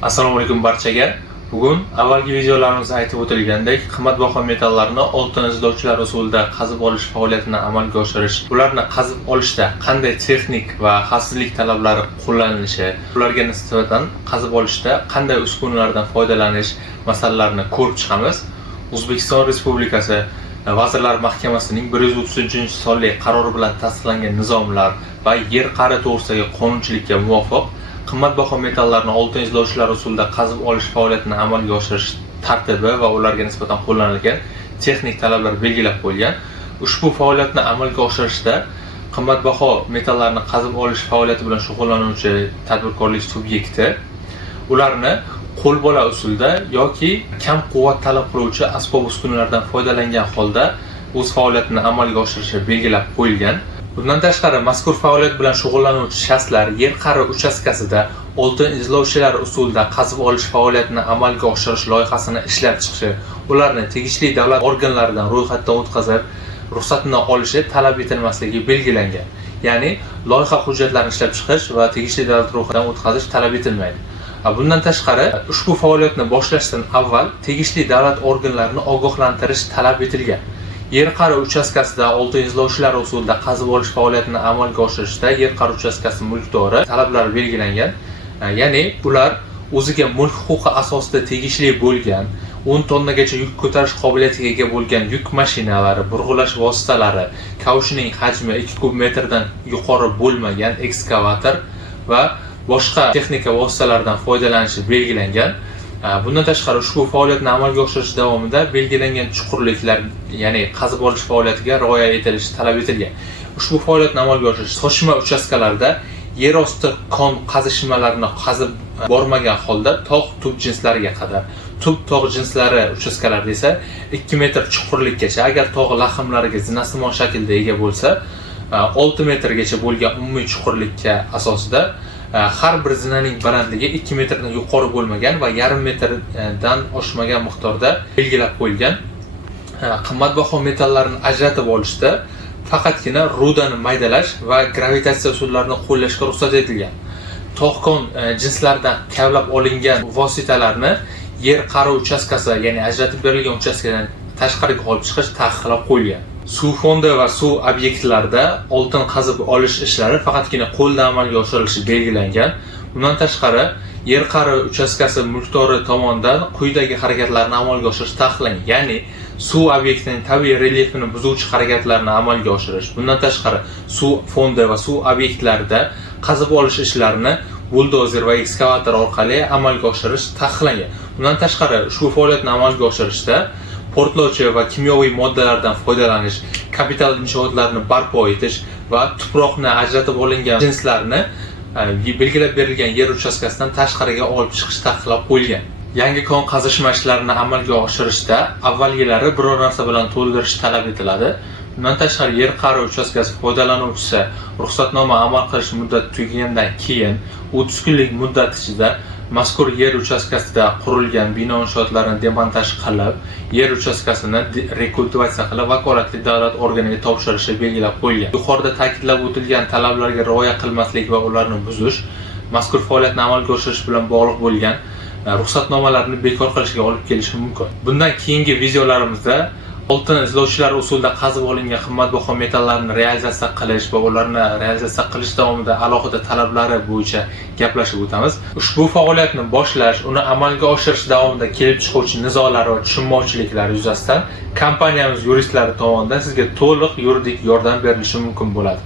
Assalomu alaykum barchaga. Bugun avvalgi videolarimizda aytib o'tilgandek, qimmatbaho metallarni oltin izlovchilar usulida qazib olish faoliyatini amalga oshirish, ularni qazib olishda qanday texnik va xavfsizlik talablari qo'llanilishi, ularga nisbatan qazib olishda qanday uskunalardan foydalanish masalalarini ko'rib chiqamiz. O'zbekiston Respublikasi Vazirlar Mahkamasining 133-sonli qarori bilan tasdiqlangan nizomlar va yer qa'ri to'g'risidagi qonunchilikka muvofiq qimmatbaho metallarni oltin izlovchilar usulida qazib olish faoliyatini amalga oshirish tartibi va ularga nisbatan qo'llanilgan texnik talablar belgilab qo'yilgan. Ushbu faoliyatni amalga oshirishda qimmatbaho metallarni qazib olish faoliyati bilan shug'ullanuvchi tadbirkorlik subyekti ularni qo'lbola usulda yoki kam quvvat talab qiluvchi asbob-uskunalardan foydalangan holda o'z faoliyatini amalga oshirishi belgilab qo'yilgan. Bundan tashqari, mazkur faoliyat bilan shug'ullanuvchi shaxslar yer qa'ri uchastkasida oltin izlovchilar usulida qazib olish faoliyatini amalga oshirish loyihasini ishlab chiqishi, ularni tegishli davlat organlaridan ro'yxatdan o'tkazib, ruxsatini olishi talab etilmasligi belgilangan. Ya'ni, loyiha hujjatlarini ishlab chiqish va tegishli davlat ro'yxatidan o'tkazish talab etilmaydi. Bundan tashqari, ushbu faoliyatni boshlashdan avval tegishli davlat organlarini ogohlantirish talab etilgan. Yer qa'ri uchastkasida oltin izlovchilar usulida qazib olish faoliyatini amalga oshirishda yer qa'ri uchastkasi mulkdori talablari belgilangan. Ya'ni ular o'ziga mulk huquqi asosida tegishli bo'lgan 10 tonnagacha yuk ko'tarish qobiliyatiga ega bo'lgan yuk mashinalari, burg'ulash vositalari, kavushning hajmi 2 kub metrdan yuqori bo'lmagan ekskavator va boshqa texnika vositalaridan foydalanishi belgilangan. Bundan tashqari, ushbu faoliyatni amalga oshirish davomida belgilangan chuqurliklar, ya'ni qazib olish faoliyatiga rioya etilishi talab etilgan. Ushbu faoliyatni amalga oshirish sochma uchastkalarda yer osti kon qazishmalarini qazib bormagan holda tog' tub jinslariga qadar, tub-tog' jinslari uchastkalarida esa 2 metr chuqurlikgacha, agar tog' lahmlariga zinasimon shaklda ega bo'lsa, 6 metrgacha bo'lgan umumiy chuqurlikka asosida har bir zinaning balandligi 2 metrdan yuqori bo'lmagan va yarim metrdan oshmagan miqdorda belgilab qo'yilgan. Qimmatbaho metallarni ajratib olishda faqatgina rudani maydalash va gravitatsiya usullarini qo'llashga ruxsat etilgan. Tog'-kon jinslaridan kavlab olingan vositalarni yer qa'ri uchastkasi, ya'ni ajratib berilgan uchastkadan tashqariga olib chiqish taqiqlab qo'yilgan. Suv fondi va suv obyektlarida oltin qazib olish ishlari faqatgina qo'lda amalga oshirilishi belgilangan. Bundan tashqari, yer qa'ri uchastkasi mulkdori tomonidan quyidagi harakatlarni amalga oshirish taqiqlangan. Ya'ni suv obyektining tabiiy relyefini buzuvchi harakatlarni amalga oshirish. Bundan tashqari, suv fondi va suv obyektlarida qazib olish ishlarini buldozer va ekskavator orqali amalga oshirish taqiqlangan. Bundan tashqari, ushbu faoliyatni amalga oshirishda portlovchi va kimyoviy moddalardan foydalanish, kapital inshootlarni barpo etish va tuproqni ajratib olingan jinslarni belgilab berilgan yer uchastkasidan tashqariga olib chiqish taqiqlab qo'yilgan. Yangi kon qazish mashqlarini amalga oshirishda avvalgilari biror narsa bilan to'ldirish talab etiladi. Bundan tashqari, yer qa'ri uchastkasi foydalanuvchisi ruxsatnoma amal qilish muddati tugagandan keyin 30 kunlik muddat ichida mazkur yer uchastkasida qurilgan bino inshootlarini demontaj qilib, yer uchastkasini rekultivatsiya qilib, vakolatli davlat organiga topshirishi belgilab qo'yilgan. Yuqorida ta'kidlab o'tilgan talablarga rioya qilmaslik va ularni buzish mazkur faoliyatni amalga oshirish bilan bog'liq bo'lgan ruxsatnomalarni bekor qilishga olib kelishi mumkin. Bundan keyingi videolarimizda oltin izlovchilar usulida qazib olingan qimmatbaho metallarni realizatsiya qilish va ularni realizatsiya qilish davomida alohida talablari bo'yicha gaplashib o'tamiz. Ushbu faoliyatni boshlash, uni amalga oshirish davomida kelib chiquvchi nizolar va tushunmovchiliklar yuzasidan kompaniyamiz yuristlari tomonidan sizga to'liq yuridik yordam berilishi mumkin bo'ladi.